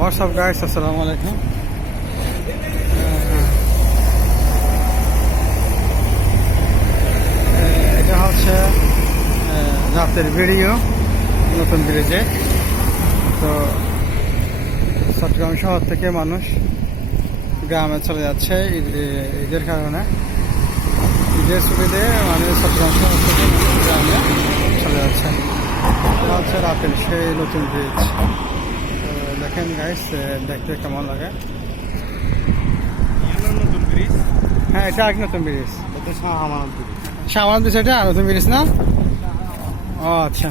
WhatsApp guys, আসসালামু আলাইকুম। এটা হচ্ছে রাতের ভিডিও নতুন ব্রিজে। তো চট্টগ্রাম শহর থেকে মানুষ গ্রামে চলে যাচ্ছে ঈদের কারণে। ঈদের ছুটিতে মানুষ চট্টগ্রাম শহর থেকে গ্রামে চলে যাচ্ছে। এটা হচ্ছে রাতের সেই নতুন ব্রিজ। দেখেন গাইস, দেখতে কেমন লাগে। হ্যাঁ, এটা এক নতুন ব্রিজ। শাহমানত ব্রিজ, এটা নতুন ব্রিজ না? ও আচ্ছা।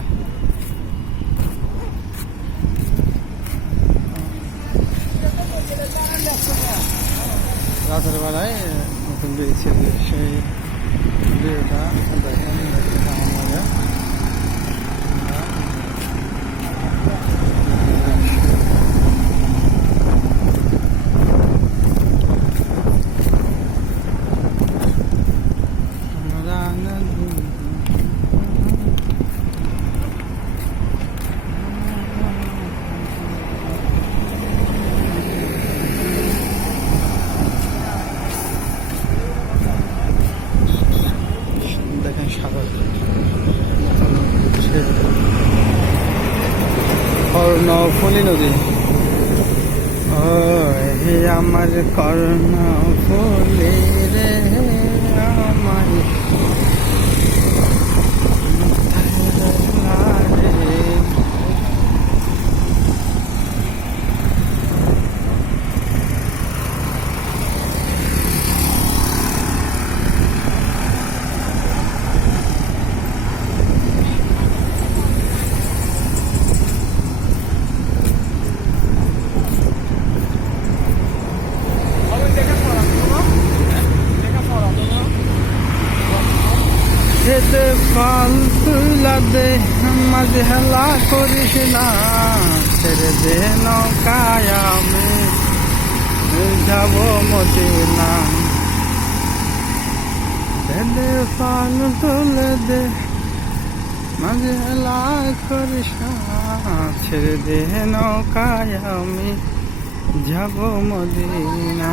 রাতের বেলায় নতুন ব্রিজ, সেই ভিউটা দেখেন, দেখতে কেমন লাগে। দেখেন সাগর, কর্ণফুলী নদী। ও হে আমার কর্ণফুলী রে, আমার খেতে ফল তুলা দে, মাঝে হেলা করিস না, ছেড়ে দে নৌকায় আমি যাব মদিনা। দে ফল তুলে দে, মাঝে হেলা করিস না, ছেড়ে দে নৌকায় আমি যাব মদিনা।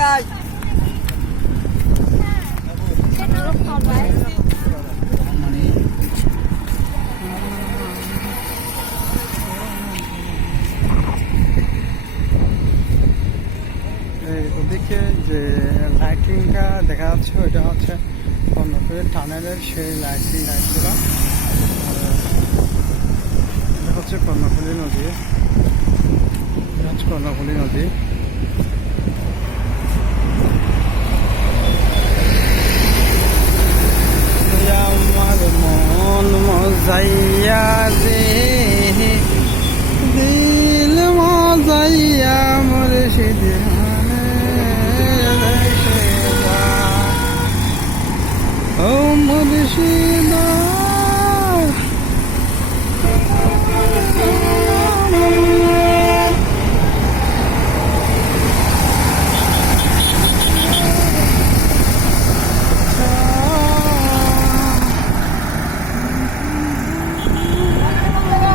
Guys. ওদিকে যে লাইটিংটা দেখা যাচ্ছে, ওইটা হচ্ছে কর্ণফুলীর টানেলের সেই লাইটগুলো। এটা হচ্ছে কর্ণফুলী নদী, কর্ণফুলী নদী। আমার মন মজাইয়া রে, দিল মজাইয়া মুর্শিদ ও মুর্শিদ